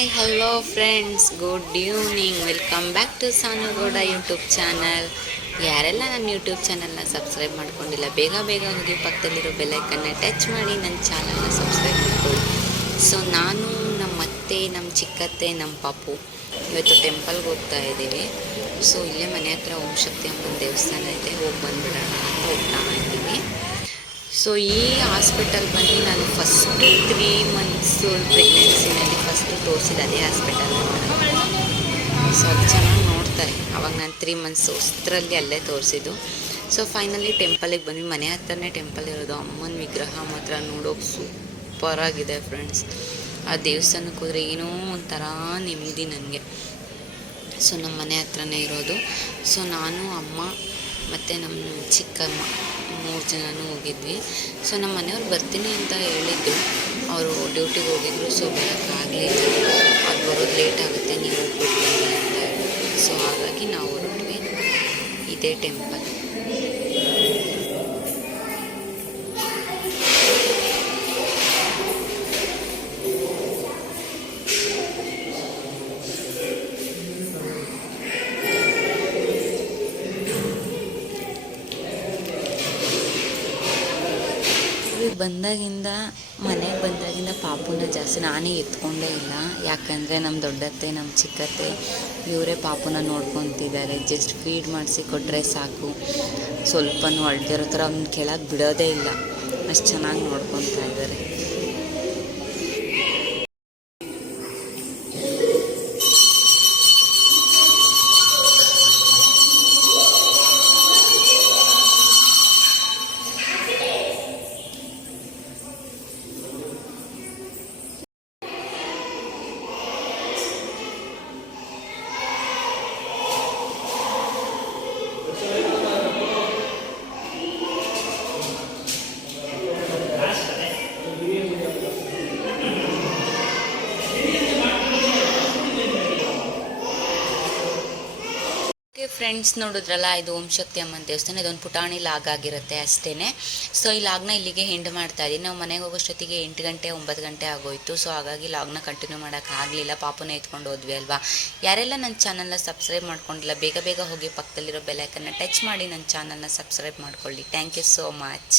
Hi hello friends, good evening. Welcome back to ಸಾನುಗೌಡ YouTube channel. ಯಾರೆಲ್ಲ ನನ್ನ YouTube ಚಾನಲ್ನ subscribe ಮಾಡ್ಕೊಂಡಿಲ್ಲ, ಬೇಗ ಬೇಗ ಹೋಗಿ ಪಕ್ಕದಲ್ಲಿರೋ ಬೆಲ್ಲೈಕನ್ನ ಟಚ್ ಮಾಡಿ ನನ್ನ ಚಾನಲ್ನ ಸಬ್ಸ್ಕ್ರೈಬ್ ಮಾಡ್ಕೊಳ್ಳಿ. ಸೊ ನಾನು, ನಮ್ಮ ಅತ್ತೆ, ನಮ್ಮ ಚಿಕ್ಕತ್ತೆ, ನಮ್ಮ ಪಾಪು ಇವತ್ತು ಟೆಂಪಲ್ಗೆ ಹೋಗ್ತಾ ಇದ್ದೀವಿ. ಸೊ ಇಲ್ಲೇ ಮನೆ ಹತ್ರ ಓಂ ಶಕ್ತಿ ಅಮ್ಮನ ದೇವಸ್ಥಾನ ಇದೆ, ಹೋಗಿ ಬಂದುಬಿಡೋಣ ಅಂತ ಹೋಗ್ತಾ ಇದ್ದೀವಿ. ಸೊ ಈ ಹಾಸ್ಪಿಟಲ್ ಬಂದು ನಾನು ಫಸ್ಟು 3 ಮಂತ್ಸು ಪ್ರೆಗ್ನೆನ್ಸಿನಲ್ಲಿ ಫಸ್ಟು ತೋರಿಸಿದ್ದು ಅದೇ ಹಾಸ್ಪಿಟಲ್. ಸೊ ಅದು ಚೆನ್ನಾಗಿ ನೋಡ್ತಾರೆ. ಅವಾಗ ನಾನು 3 ಮಂತ್ಸ್ ಹೊಸದ್ರಲ್ಲಿ ಅಲ್ಲೇ ತೋರಿಸಿದ್ದು. ಸೊ ಫೈನಲಿ ಟೆಂಪಲಿಗೆ ಬಂದ್ವಿ. ಮನೆ ಹತ್ರನೇ ಟೆಂಪಲ್ ಇರೋದು. ಅಮ್ಮನ ವಿಗ್ರಹ ಮಾತ್ರ ನೋಡೋಕೆ ಸೂಪರಾಗಿದೆ ಫ್ರೆಂಡ್ಸ್. ಆ ದೇವಸ್ಥಾನಕ್ಕೆ ಹೋದರೆ ಏನೋ ಒಂಥರ ನೆಮ್ಮದಿ ನನಗೆ. ಸೊ ನಮ್ಮ ಮನೆ ಹತ್ರನೇ ಇರೋದು. ಸೊ ನಾನು, ಅಮ್ಮ ಮತ್ತು ನಮ್ಮ ಚಿಕ್ಕಮ್ಮ 3 ಜನನೂ ಹೋಗಿದ್ವಿ. ಸೊ ನಮ್ಮ ಮನೆಯವ್ರು ಬರ್ತೀನಿ ಅಂತ ಹೇಳಿದ್ದು, ಅವರು ಡ್ಯೂಟಿಗೆ ಹೋಗಿದ್ರು. ಸೊ ಬರೋಕ್ಕಾಗಲಿಲ್ಲ, ಅವ್ರು ಬರೋದು ಲೇಟ್ ಆಗುತ್ತೆ, ನೀವು ಹೋಗ್ಬಿಟ್ಟು ಬನ್ನಿ ಅಂತ ಹೇಳಿ. ಸೊ ಹಾಗಾಗಿ ನಾವು ಹೊರಟ್ವಿ. ಇದೇ ಟೆಂಪಲ್. ಮನೆಗೆ ಬಂದಾಗಿಂದ ಪಾಪುನ ಜಾಸ್ತಿ ನಾನೇ ಎತ್ಕೊಂಡೇ ಇಲ್ಲ. ಯಾಕಂದರೆ ನಮ್ಮ ದೊಡ್ಡತ್ತೆ, ನಮ್ಮ ಚಿಕ್ಕತ್ತೆ ಇವರೇ ಪಾಪುನ ನೋಡ್ಕೊತಿದ್ದಾರೆ. ಜಸ್ಟ್ ಫೀಡ್ ಮಾಡಿಸಿ ಕೊಟ್ಟರೆ ಸಾಕು. ಸ್ವಲ್ಪನೂ ಅಳ್ದಿರೋ ಥರ ಅವ್ನ ಕೆಳಗೆ ಬಿಡೋದೇ ಇಲ್ಲ, ಅಷ್ಟು ಚೆನ್ನಾಗಿ ನೋಡ್ಕೊತಾ ಇದ್ದಾರೆ. ಫ್ರೆಂಡ್ಸ್, ನೋಡಿದ್ರಲ್ಲ, ಇದು ಓಂ ಶಕ್ತಿ ಅಮ್ಮನ ದೇವಸ್ಥಾನ. ಇದೊಂದು ಪುಟಾಣಿ ಲಾಗ್ ಆಗಿರುತ್ತೆ ಅಷ್ಟೇ. ಸೊ ಈ ಲಾಗ್ನ ಇಲ್ಲಿಗೆ ಹೆಂಡ್ ಮಾಡ್ತಾ ಇದ್ದೀನಿ. ನಾವು ಮನೆಗೆ ಹೋಗೋಷ್ಟೊತ್ತಿಗೆ 8 ಗಂಟೆ 9 ಗಂಟೆ ಆಗೋಯಿತು. ಸೊ ಹಾಗಾಗಿ ಲಾಗ್ನ ಕಂಟಿನ್ಯೂ ಮಾಡೋಕ್ಕಾಗಲಿಲ್ಲ, ಪಾಪುನ ಎತ್ಕೊಂಡು ಹೋದ್ವಿ ಅಲ್ವಾ. ಯಾರೆಲ್ಲ ನನ್ನ ಚಾನಲ್ನ ಸಬ್ಸ್ಕ್ರೈಬ್ ಮಾಡ್ಕೊಂಡಿಲ್ಲ, ಬೇಗ ಬೇಗ ಹೋಗಿ ಪಕ್ಕದಲ್ಲಿರೋ ಬೆಲ್ಲೈಕನ್ನ ಟಚ್ ಮಾಡಿ ನನ್ನ ಚಾನಲ್ನ ಸಬ್ಸ್ಕ್ರೈಬ್ ಮಾಡ್ಕೊಳ್ಳಿ. Thank you so much.